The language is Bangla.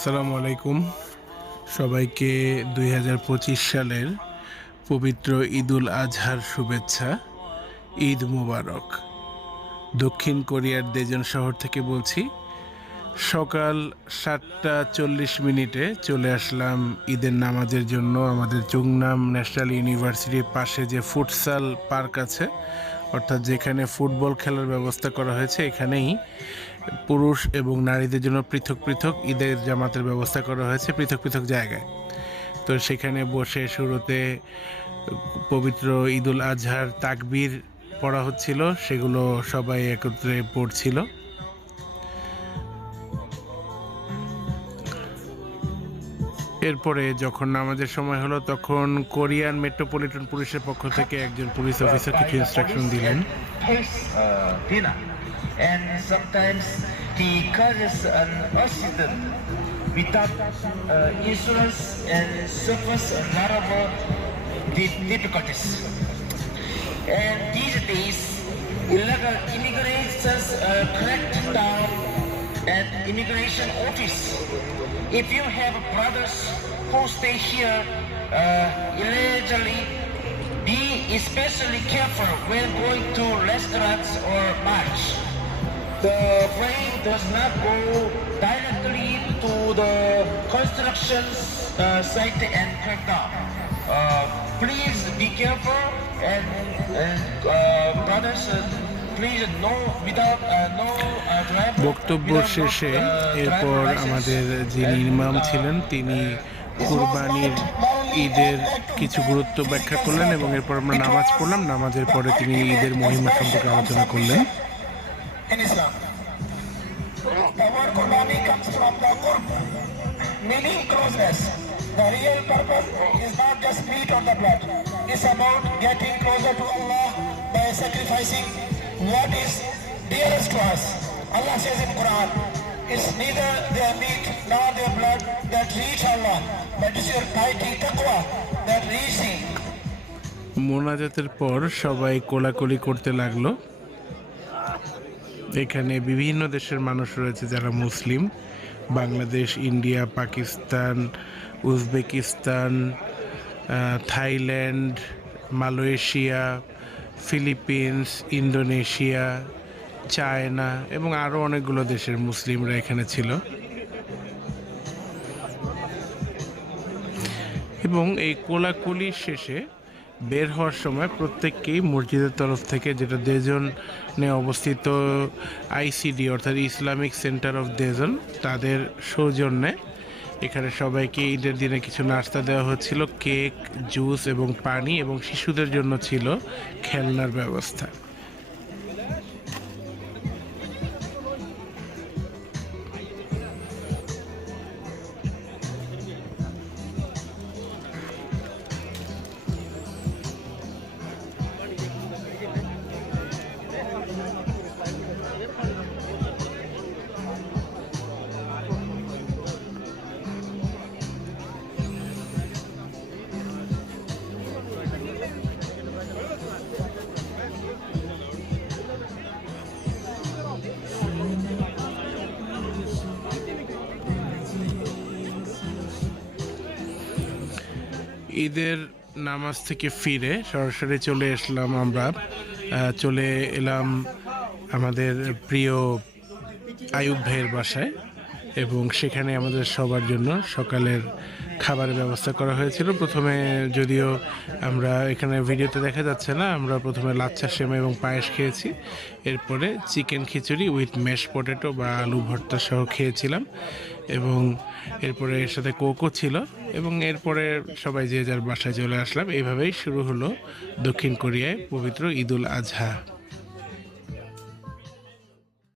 আসসালামু আলাইকুম সবাইকে 2025 সালের পবিত্র ঈদুল আজহার শুভেচ্ছা। ঈদ মোবারক। দক্ষিণ কোরিয়ার দেজেন শহর থেকে বলছি। সকাল 7:40 চলে আসলাম ঈদের নামাজের জন্য। আমাদের চুংনাম ন্যাশনাল ইউনিভার্সিটির পাশে যে ফুটসাল পার্ক আছে, অর্থাৎ যেখানে ফুটবল খেলার ব্যবস্থা করা হয়েছে, এখানেই পুরুষ এবং নারীদের জন্য পৃথক পৃথক ঈদের জামাতের ব্যবস্থা করা হয়েছে পৃথক পৃথক জায়গায়। তো সেখানে বসে শুরুতে পবিত্র ঈদুল আজহার তাকবীর পড়া হচ্ছিল, সেগুলো সবাই একত্রে পড়ছিল। এরপরে যখন নামাজের সময় হলো, তখন কোরিয়ান মেট্রোপলিটন পুলিশের পক্ষ থেকে একজন পুলিশ অফিসার কিছু ইনস্ট্রাকশন দিলেন। And sometimes he causes an accident without insurance and suffers a lot of difficulties. And these days, illegal immigrants cracked down at immigration office. If you have brothers who stay here illegally, be especially careful when going to restaurants or bars. The plane does not go directly to the construction site and crack down. Please be careful and brothers, please no without no driver. বক্তব্য শেষে এরপর আমাদের যিনি ইমাম ছিলেন তিনি কুরবানির ঈদের কিছু গুরুত্ব ব্যাখ্যা করলেন এবং এরপর আমরা নামাজ পড়লাম। নামাজের পরে তিনি ঈদের মহিমা সম্পর্কে আলোচনা করলেন। In Islam, the word Qurbani comes from the Qurb, meaning closeness. The real purpose is not just meat or the blood. It's about getting closer to Allah by sacrificing what is dearest to us. Allah says in Quran, it's neither their meat nor their blood that reach Allah, but it's your piety taqwa that reach Him. মোনাজাতের পর সবাই কোলাকুলি করতে লাগলো। এখানে বিভিন্ন দেশের মানুষ রয়েছে যারা মুসলিম: Bangladesh, India, Pakistan, Uzbekistan, Thailand, Malaysia, Philippines, Indonesia, China এবং আরও অনেকগুলো দেশের মুসলিমরা এখানে ছিল। এবং এই কোলাকুলি শেষে বের হওয়ার সময় প্রত্যেককেই মসজিদের তরফ থেকে, যেটা দেজনে অবস্থিত আইসিডি অর্থাৎ ইসলামিক সেন্টার অফ দেজন, তাদের সৌজন্যে এখানে সবাইকে ঈদের দিনে কিছু নাস্তা দেওয়া হচ্ছিল: কেক, জুস এবং পানি, এবং শিশুদের জন্য ছিল খেলনার ব্যবস্থা। ঈদের নামাজ থেকে ফিরে সরাসরি চলে এলাম আমাদের প্রিয় আয়ুব ভাইয়ের বাসায়, এবং সেখানে আমাদের সবার জন্য সকালের খাবারের ব্যবস্থা করা হয়েছিল। প্রথমে, যদিও আমরা এখানে ভিডিওতে দেখা যাচ্ছে না, আমরা প্রথমে লাচ্ছা সেমাই এবং পায়েস খেয়েছি। এরপরে chicken khichuri with mash potato বা আলু ভর্তা সহ খেয়েছিলাম, এবং এরপরে এর সাথে কোকও ছিল, এবং এরপরে সবাই যে যার বাসায় চলে আসলাম। এইভাবেই শুরু হলো দক্ষিণ কোরিয়ায় পবিত্র ঈদুল আজহা।